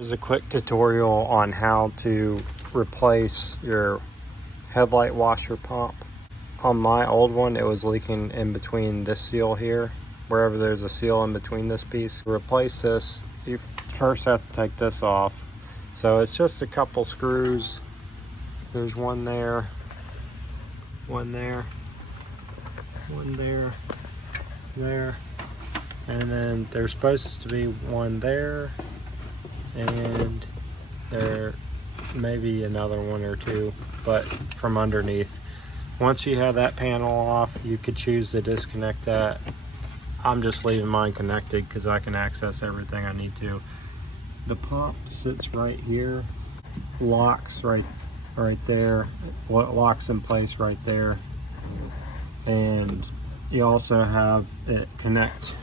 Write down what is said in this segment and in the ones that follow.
Here's a quick tutorial on how to replace your headlight washer pump. On my old one, it was leaking in between this seal here, wherever there's a seal in between this piece. To replace this, you first have to take this off. So it's just a couple screws. There's one there, one there, one there, there, and then there's supposed to be one there, and there may be another one or two, but from underneath. Once you have that panel off, you could choose to disconnect that. I'm just leaving mine connected because I can access everything I need to. The pump sits right here, locks right there, what locks in place right there, and you also have it connect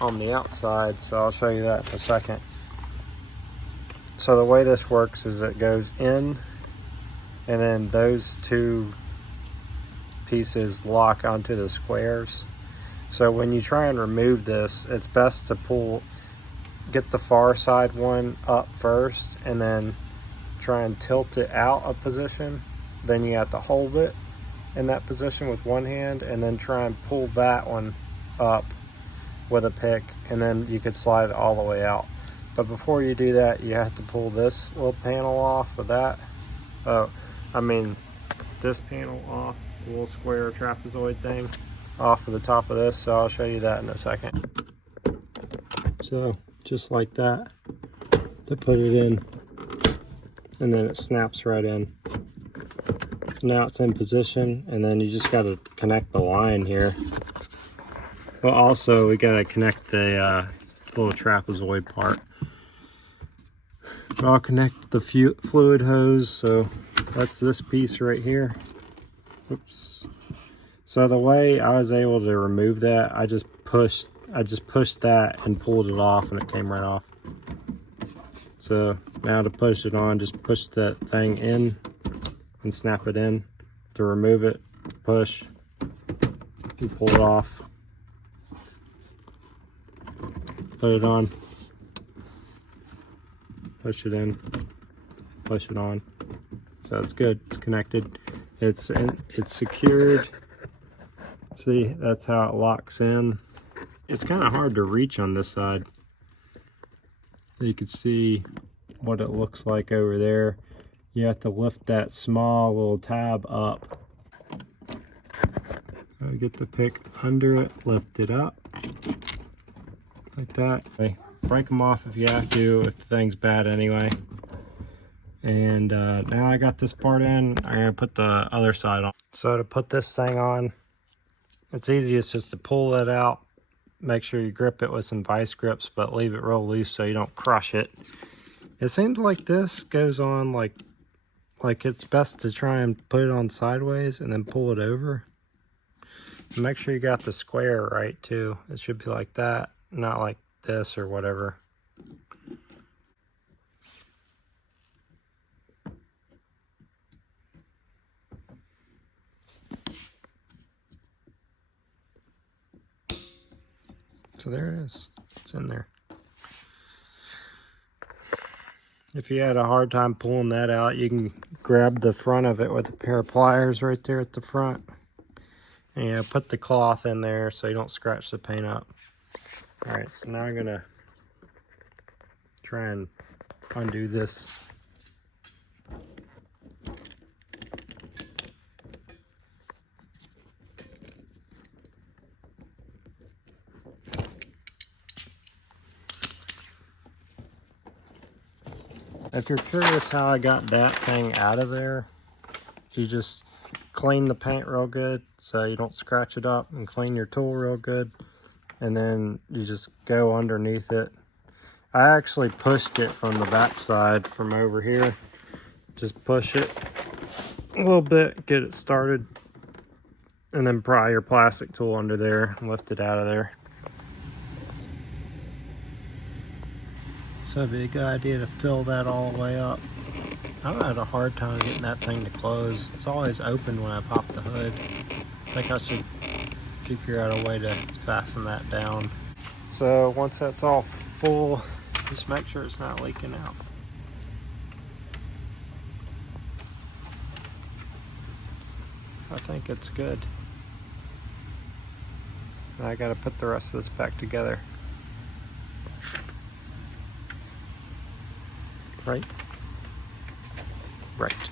on the outside, so I'll show you that in a second. So the way this works is it goes in, and then those two pieces lock onto the squares. So when you try and remove this, it's best to get the far side one up first, and then try and tilt it out of position. Then you have to hold it in that position with one hand, and then try and pull that one up with a pick, and then you could slide it all the way out. But before you do that, you have to pull this little panel off of that. This panel off, the little square trapezoid thing off of the top of this. So I'll show you that in a second. So just like that, to put it in, and then it snaps right in. Now it's in position, and then you just got to connect the line here. But also we got to connect the little trapezoid part. I'll connect the fluid hose, so that's this piece right here. Oops. So the way I was able to remove that, I just pushed that and pulled it off, and it came right off. So now to push it on, just push that thing in and snap it in. To remove it, push and pull it off. Put it on. Push it in, push it on. So it's good, it's connected. It's secured. See, that's how it locks in. It's kind of hard to reach on this side. You can see what it looks like over there. You have to lift that small little tab up. Get the pick under it, lift it up like that. Okay. Break them off if you have to, if the thing's bad anyway. And now I got this part in, I'm gonna put the other side on. So to put this thing on, it's easiest just to pull it out. Make sure you grip it with some vice grips, but leave it real loose so you don't crush it. It seems like this goes on like it's best to try and put it on sideways and then pull it over. And make sure you got the square right too. It should be like that, not like this or whatever. So there it is, it's in there. If you had a hard time pulling that out, you can grab the front of it with a pair of pliers right there at the front, and put the cloth in there so you don't scratch the paint up. All right, so now I'm gonna try and undo this. If you're curious how I got that thing out of there, you just clean the paint real good so you don't scratch it up, and clean your tool real good, and then you just go underneath it. I actually pushed it from the back side from over here. Just push it a little bit, get it started, and then pry your plastic tool under there and lift it out of there. So it'd be a good idea to fill that all the way up. I've had a hard time getting that thing to close. It's always open when I pop the hood. I think I should figure out a way to fasten that down. So once that's all full Just make sure it's not leaking out. I think it's good. I gotta put the rest of this back together. Right? Right.